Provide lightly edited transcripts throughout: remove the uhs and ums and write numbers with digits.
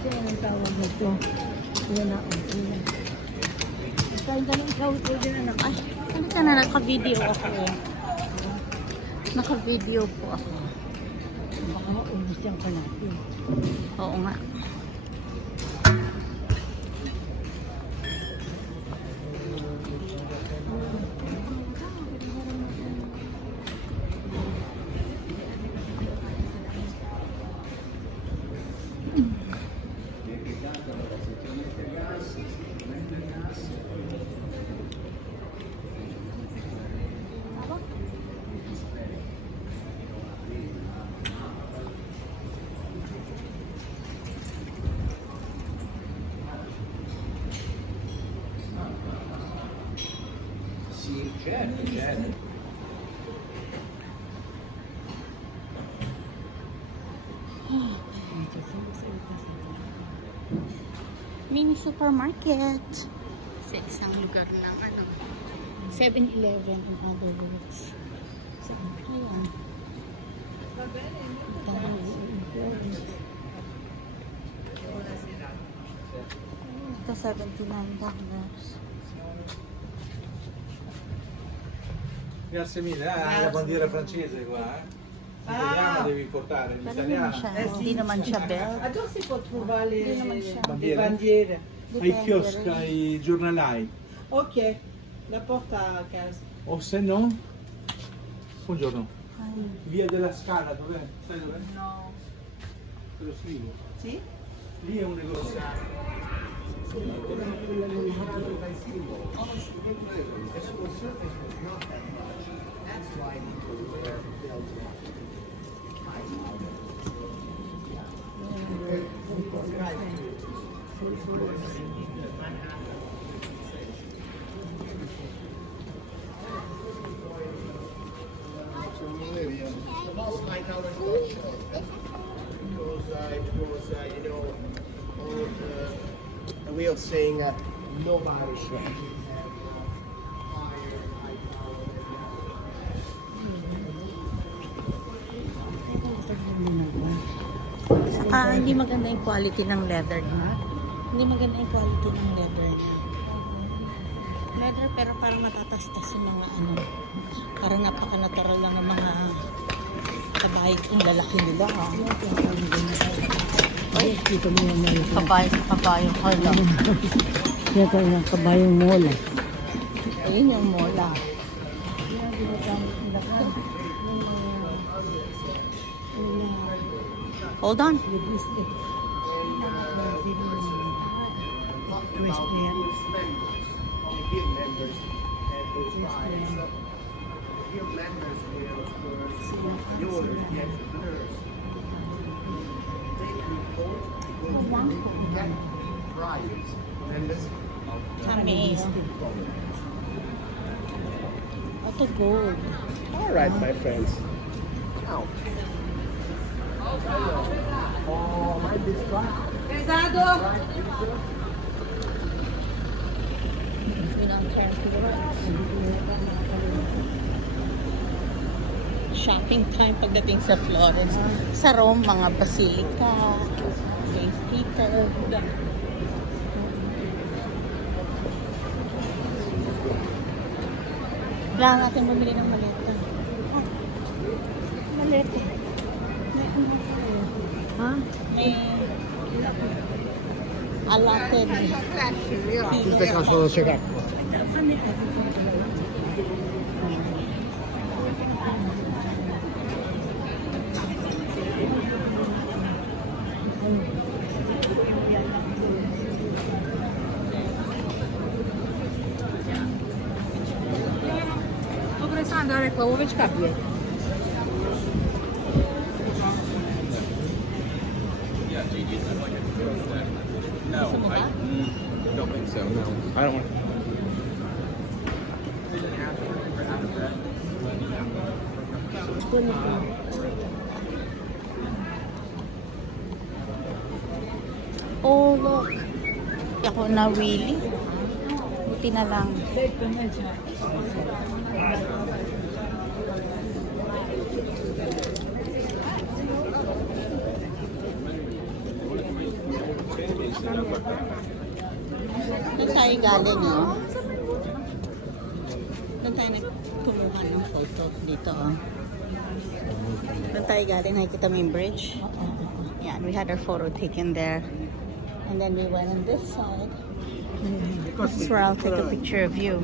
Ito ang tawag nito. Yan na ang sila. Kain ka ng ikaw ito din anak. Ay, ano ka na? Naka-video ako eh. Naka-video po ako. Baka maubos yung kalapin. Oo nga. Mini supermarket. Sa isang lugar ng ano, 7-Eleven in other words. So, ayan. Ito $79. Grazie mille, hai la bandiera francese qua, L'italiana devi portare, Pero l'italiana. hindi naman siya belt. Ah, dove si può trovare Hindi naman siya. le Bandiere? bandiere? Ai chioschi, ai giornalai, Ok, la porta a casa. o se no, buongiorno, Ay, via della Scala, dov'è? Sai dov'è? No. Te lo scrivo. Sì? Lì è un negozio. The most high tower is because you know, a way of saying nobody should. hindi maganda yung quality ng leather niya. Hindi maganda yung quality ng leather niya. Leather pero parang matatastas yung mga ano. Parang napaka-natural lang ng mga kabahay kung lalaki nila ha. Ay, Dito mo yan na kabayo sa kabayo. Hala. Yan tayo ng kabayong mola. Ayun yung mola. Hold on. Twist yan. Only give members and those clients. Give members will, of course, the owners, the entrepreneurs. They could vote because you get priors. Members Kami. Ito gold. All right, my friends. Now. Oh, my distract. Pesado! Shopping time pagdating sa Florence. Sa Rome, mga basilica, St. Peter. Kailangan natin bumili ng maleta. Maleta. Ha? May allotted Questa sono check. Dobre sa andare qua, ove capie? Don't think so, no. I don't want Oh, look. Ako na Willy. Buti na lang. Doon tayo galing, oh. Doon tayo nagkumuha ng photo dito, oh. Doon tayo galing, nakikita mo yung bridge. Yeah, we had our photo taken there. And then we went on this side. This is where I'll take a picture of you.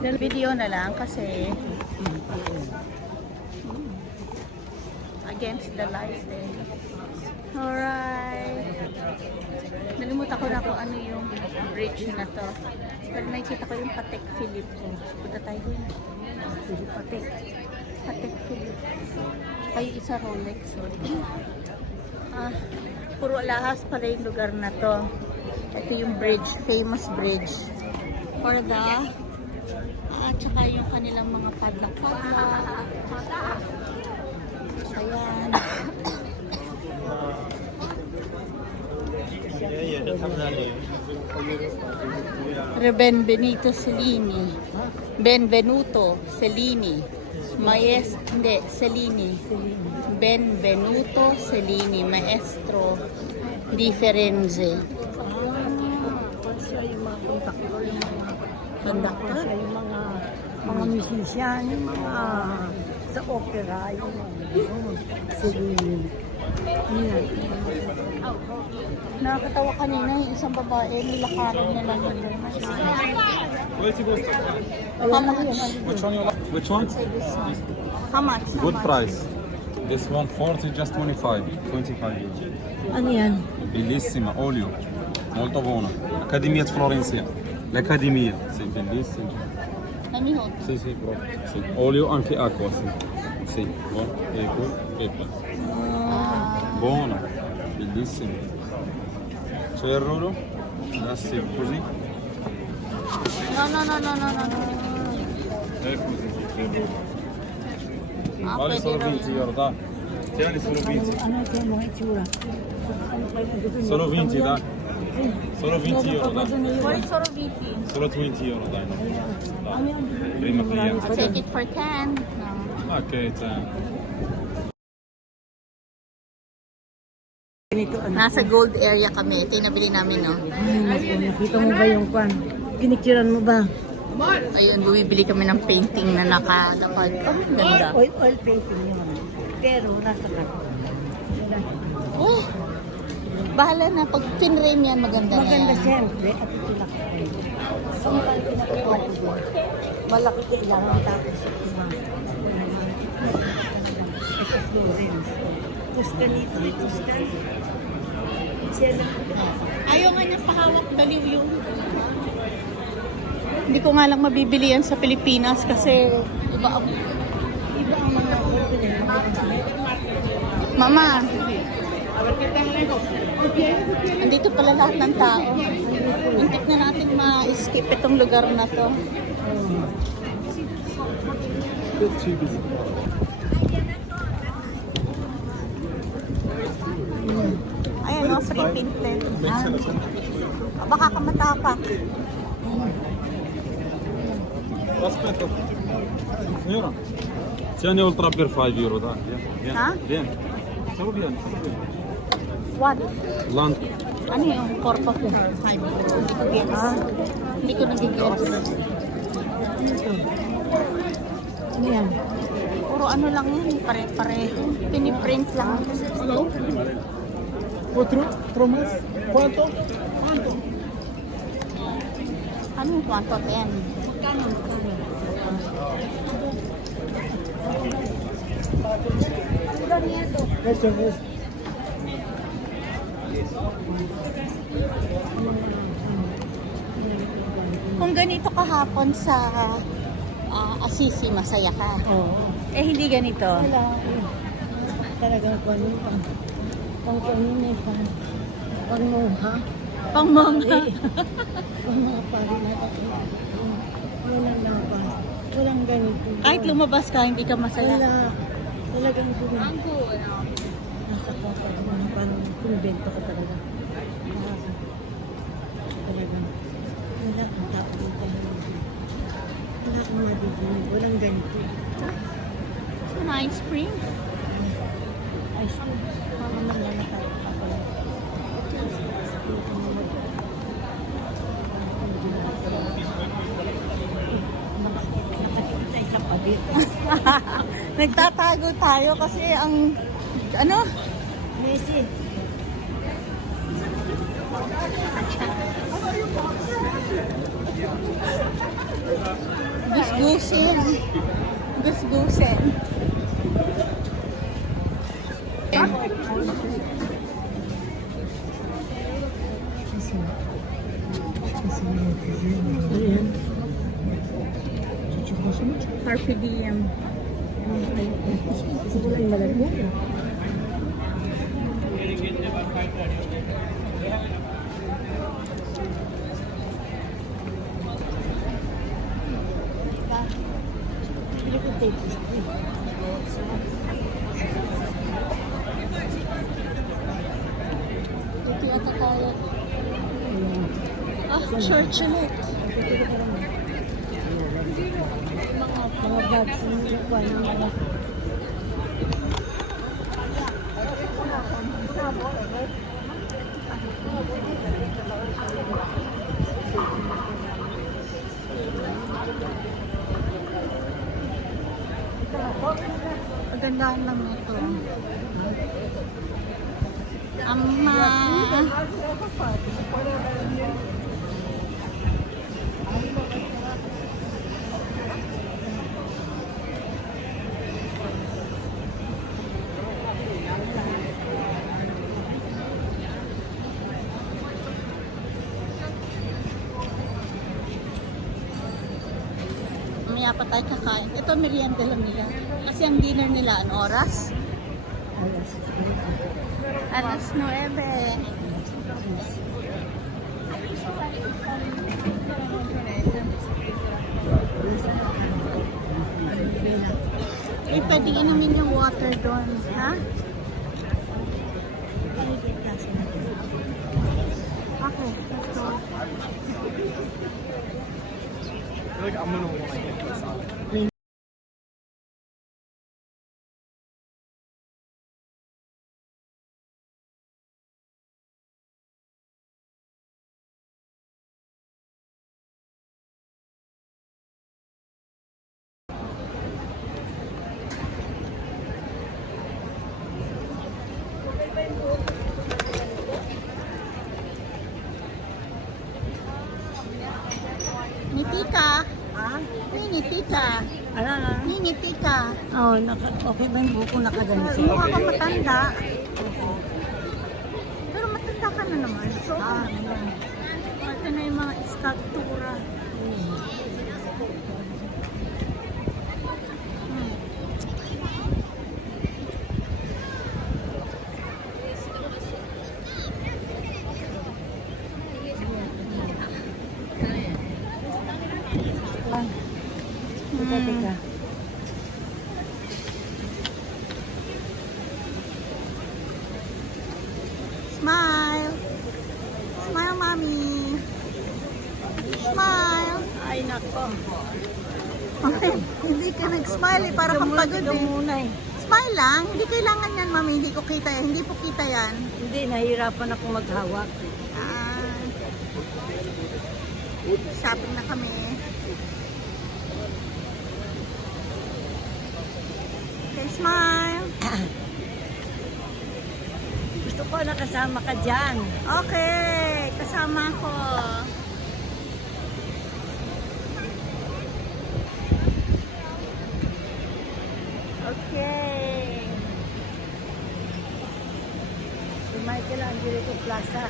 Video na lang kasi against the light eh. Alright. Nalimutan ko na kung ano yung bridge na to. Pero nakikita ko yung Patek Philippe. Punta tayo dun. Patek Philippe. Saka yung isa Rolex. Puro alahas pala yung lugar na to. Ito yung bridge. Famous bridge. For the tsaka yung kanilang mga padlock-padlock. Ayan. Benvenuto Cellini. Benvenuto Cellini. Cellini. Benvenuto Cellini, maestro di Firenze. Siya yung mga kontaktor, yung mga conductor, yung mga musician, yung mga sa opera, yung Celine. Nakakatawa kanina yung isang babae, nilakaran niya lang yun. Which one you like? Which one? How much? Good price. This one 40, just 25. 25 euro. Ano yan? Bellissima, olio. Molto buona. Accademia di Florencia. L'Accademia. Sì, bellissima. Amiho. Sì, sì, proprio. Sì. Olio anche acqua, sì. Sì, buono. Ecco, ecco. Buono. Bellissimo. C'è il rullo? Ah, sì, così. No. E così. Ah, Vale pwede solo raw 20 yun. euro, dai. Tieni solo 20. Ano ito yung mga itsura? Solo 20, dai. Solo 20 euro, dai. What is sort of VP? Solo 20 euro, dai. No. Dai. Prima I'll cliente. take it for 10. No. Ok, ciao. Ganito, ano? Nasa gold area kami. Ito yung nabili namin, no? Nakita mo ba yung pan? Pinicturean mo ba? Ayun, bumibili kami ng painting na nakadapad. Oh, ganda. Oil painting yun. Pero nasa kat. Oh, bahala na. Pag pinrame yan, maganda na Maganda yan. siyempre at ito lang. Sometimes pinagawa ko doon. Malaki kailangan tapos ito Florence. Tuscanito, Tuscan. Siya lang. Ayaw nga niya pahawak, baliw yun. Hindi ko nga lang mabibili yan sa Pilipinas kasi iba ang mga Mama, andito pala lahat ng tao. Muntik na natin ma-skip itong lugar na to. Ayan o, free painted. Baka ka matapak. Aspetta. Signora. Tieni ultra per 5 euro, dai. Vieni. Ha? Vieni. Solo vieni. What? Land. Ano yung corpo ko? Hindi ko gets. Hindi ko nag-gets. Ano yan? Puro ano lang yan, pare-pareho. Piniprint lang. Hello. Otro más. ¿Cuánto? Ano yung kwanto 10? Eso es. Kung ganito kahapon sa Assisi, masaya ka. Oo. Eh, hindi ganito. Wala. Talagang kung ano pang kanina pang mongha. Pang mangha. Pang mga pari na ito. Walang labas. Walang ganito. Kahit lumabas ka, hindi ka masaya. Wala. Talagang kumento. Nasa kota ko na parang kumbento ko talaga. Talagang wala kang tao dito. Wala kang mabibili. Walang ganito. Ano, ice cream? Ice cream. Mama man yan na tayo. Nagtatago tayo kasi ang, ano? Messi. Gusgusin. Gusgusin. Carpe diem. Siguro yung malagyan. You can take this. Ito yata tayo. Ah, church ulit. Mga bags yung kwan. Magandaan lang ito. Ama. Mamaya pa tayo kakain. Ito merienda lang nila. Kasi ang dinner nila, ang oras? Alas 9. Eh, pwede inumin yung water doon, ha? Okay, let's go. Ni Tita. Ha? Ni Tita. Ano na? Ni Tita. Oo, okay ba yung buko nakagansi? Mukha kang matanda. Pero matanda ka na naman. So, ito na yung mga sculptura. Teka. Smile. Smile, mommy. Smile. Ay, nako. Hindi ka nag-smile eh. Para kang pagod Ikaw eh. muna eh. Smile lang. Hindi kailangan yan, mami. Hindi ko kita yan. Hindi po kita yan. Hindi, nahihirapan ako maghawak. Ah. Shopping na kami. Okay, smile. Gusto ko nakasama ka dyan. Okay, kasama ko. Okay. Si Michael Angelico Plaza.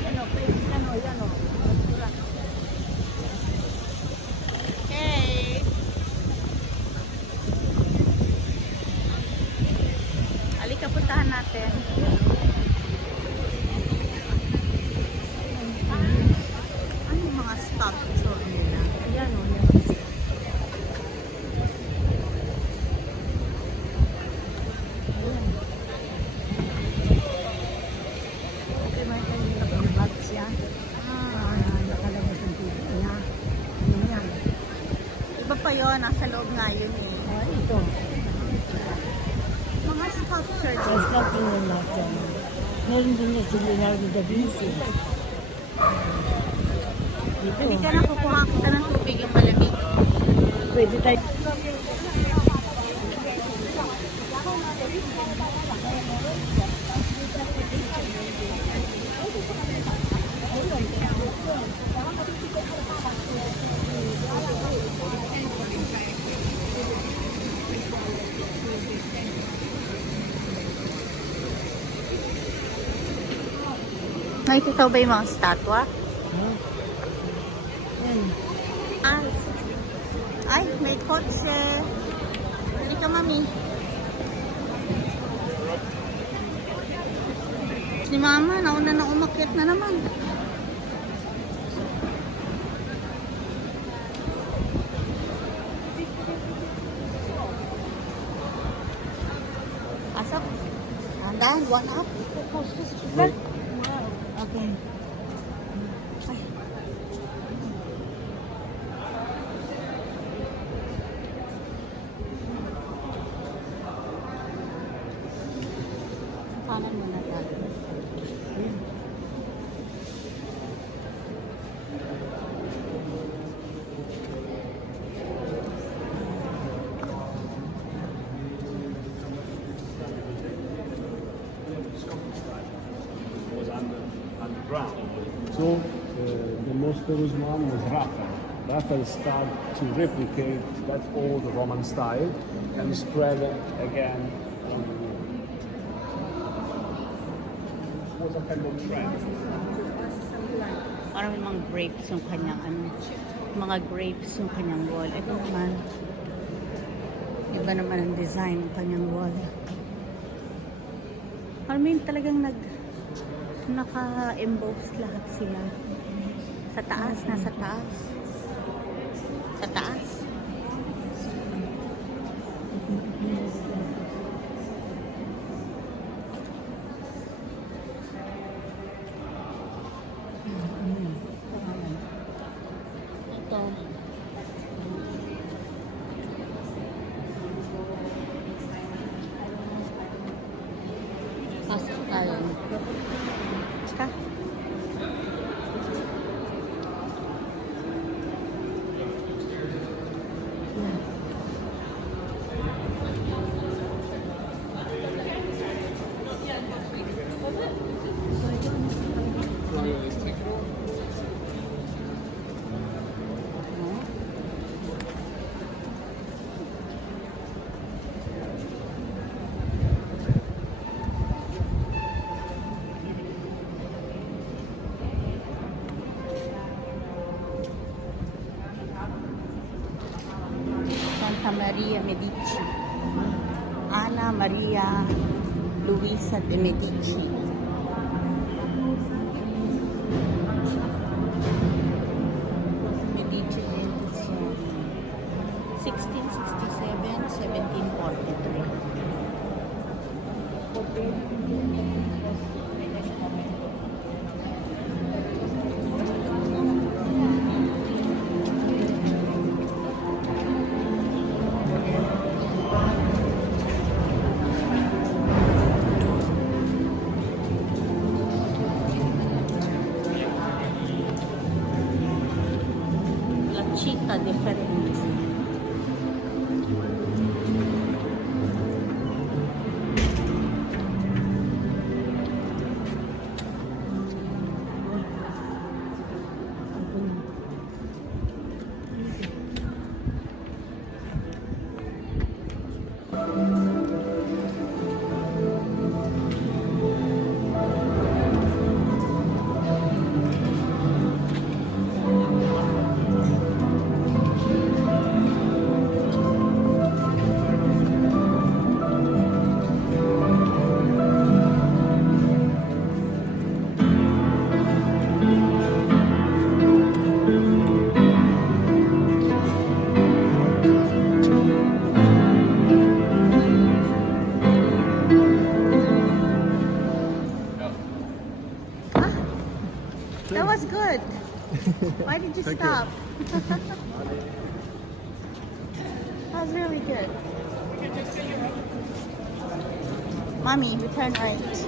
Ano, pwede ano, yan o. Okay. Halika, puntahan natin. Ano yung mga sculpture nila? Ayan o. Okay, Michael, nakababat siya. Nakalabas ang tubig niya. Yun yan. Iba pa yun, nasa loob nga yun eh. Ito. Mga sculpture din. Mas natin yung lahat yan. Meron din niya si Leonardo da Vinci. Dito. Hindi ka na kukuha kita ng tubig yung malamig. Pwede tayo. Nakikita ba yung mga statwa? Yan. Ay. Ay, may kotse. Hindi ka, mami. Si mama, nauna na umakyat na naman. Asap. Andahan, one up. Wait. Okay. Ay. Kanan mo na tayo. Was underground. So the most famous one was Raphael. Raphael started to replicate that old Roman style and spread it again. It was a kind of trend. Parang may mga grapes yung kanyang mga grapes yung kanyang wall. Ito naman, iba naman ang design ng kanyang wall. Parang may talagang naka-emboss lahat sila. Sa taas, nasa taas. Sa taas. Ito. Pasok tayo. Tsaka. Santa Maria Medici. Anna Maria Luisa de Medici. Medici Gentizione. 1667-1743. La città di Firenze. That was good. Why did you stop? That was really good. Mommy, we turn right.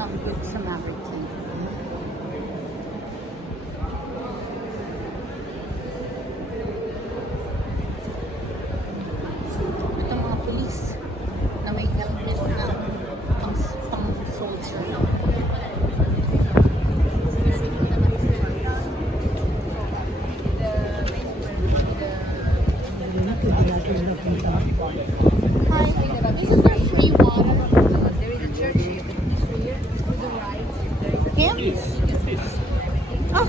some good Samaritan. Ito mga pulis na may helmet na pang-soldier. Hi, isn't there free water? There is a church here. To the right. Here? Oh.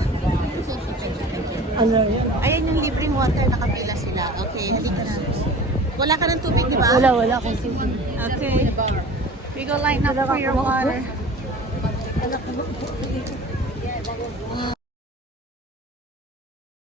Ano yan? Ayan yung libreng water, nakapila sila. Okay, halika na. Wala ka ng tubig, di ba? Wala akong tubig. Okay. We go line up for your water.